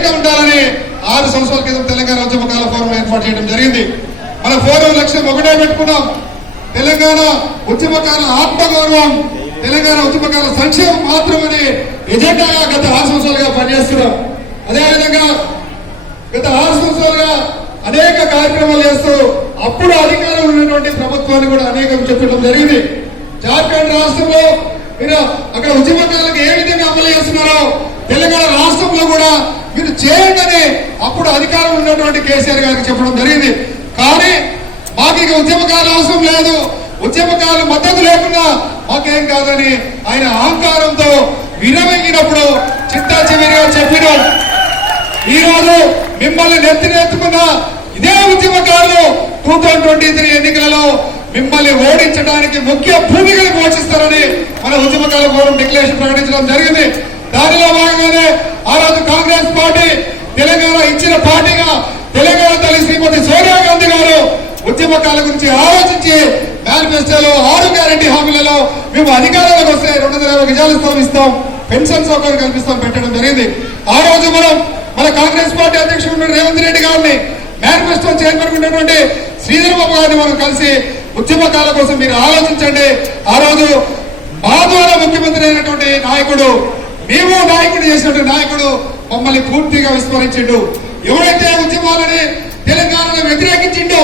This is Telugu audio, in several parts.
వేదిక ఉండాలని 6 సంవత్సరాల క్రితం తెలంగాణ ఉద్యమకాల ఫోరం ఏర్పాటు చేయడం జరిగింది. మన ఫోరం లక్ష్యం ఒకటే పెట్టుకున్నాం, తెలంగాణ ఉద్యమకాల ఆత్మగౌరవం, తెలంగాణ ఉద్యమకాల సంక్షేమం మాత్రమని ఎజెండాగా గత 6 సంవత్సరాలుగా పనిచేస్తున్నాం. అదేవిధంగా గత 6 సంవత్సరాలుగా అనేక కార్యక్రమాలు చేస్తూ అప్పుడు అధికారంలో ఉన్నటువంటి ప్రభుత్వాన్ని కూడా అనేకం చెప్పడం జరిగింది. జార్ఖండ్ రాష్ట్రంలో మీరు అక్కడ ఉద్యమకాలకు ఏ విధంగా అమలు చేస్తున్నారో తెలంగాణ రాష్ట్రంలో కూడా మీరు చేయండి అప్పుడు అధికారం ఉన్నటువంటి కేసీఆర్ గారికి చెప్పడం జరిగింది. కానీ మాకు ఇక ఉద్యమకాలు అవసరం లేదు, ఉద్యమకాలు మద్దతు లేకుండా మాకేం కాదని ఆయన అహంకారంతో విరమింగినప్పుడు చిట్టా చివరిగా చెప్పినాం. ఈ రోజు మిమ్మల్ని నెత్తినెత్తుకున్న ఇదే ఉద్యమకారులు 2023 ఎన్నికలలో మిమ్మల్ని ఓడించడానికి ముఖ్య భూమికలు పోషిస్తారని మన ఉద్యమకాల ఫోరం డిక్లరేషన్ ప్రకటించడం జరిగింది. దానిలో భాగంగానే ఆ రోజు కాంగ్రెస్ పార్టీ తెలంగాణ ఇచ్చిన పార్టీగా తెలంగాణ తల్లి శ్రీమతి సోనియా గాంధీ గారు ఉద్యమకాల గురించి ఆలోచించి మేనిఫెస్టోలో 6 గ్యారెంటీ హామీలలో మేము అధికారంలోకి వస్తే 250 గజాల స్థలం ఇస్తాం, పెన్షన్ సౌకర్యం కల్పిస్తాం పెట్టడం జరిగింది. ఆ రోజు మనం మన కాంగ్రెస్ పార్టీ అధ్యక్షుడు రేవంత్ రెడ్డి గారిని, మేనిఫెస్టో చైర్మన్ ఉన్నటువంటి శ్రీధర్ బాబు గారిని మనం కలిసి ఉద్యమకాల కోసం మీరు ఆలోచించండి. ఆ రోజు మా ద్వారా ముఖ్యమంత్రి అయినటువంటి నాయకుడు, మేము నాయకుడు చేసినటువంటి నాయకుడు మమ్మల్ని పూర్తిగా విస్మరించిండు. ఎవరైతే ఉద్యమాలని తెలంగాణను వ్యతిరేకించిండో,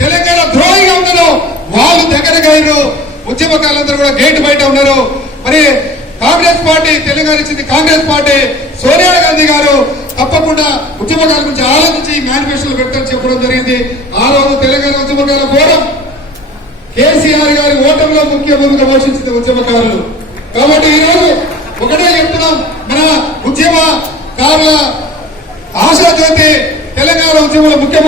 తెలంగాణ ద్రోహిగా ఉన్నారో వాళ్ళు దగ్గరగా ఉద్యమకాలందరూ కూడా గేటు బయట ఉన్నారు. మరి కాంగ్రెస్ పార్టీ, తెలంగాణ ఇచ్చింది కాంగ్రెస్ పార్టీ, సోనియా గాంధీ గారు తప్పకుండా ఉద్యమకాల గురించి ఆలోచించి మేనిఫెస్టోలు పెట్టాలని చెప్పడం జరిగింది. ఆ రోజు తెలంగాణ ఉద్యమకాల ఫోరం కేసీఆర్ గారి ఓటంలో ముఖ్య భూమిక పోషించింది ఉద్యమకారులు. కాబట్టి ఈ రోజు ఒకటే చెప్తున్నాం, మన ఉద్యమకారుల ఆశాజ్యోతి తెలంగాణ ఉద్యమంలో ముఖ్య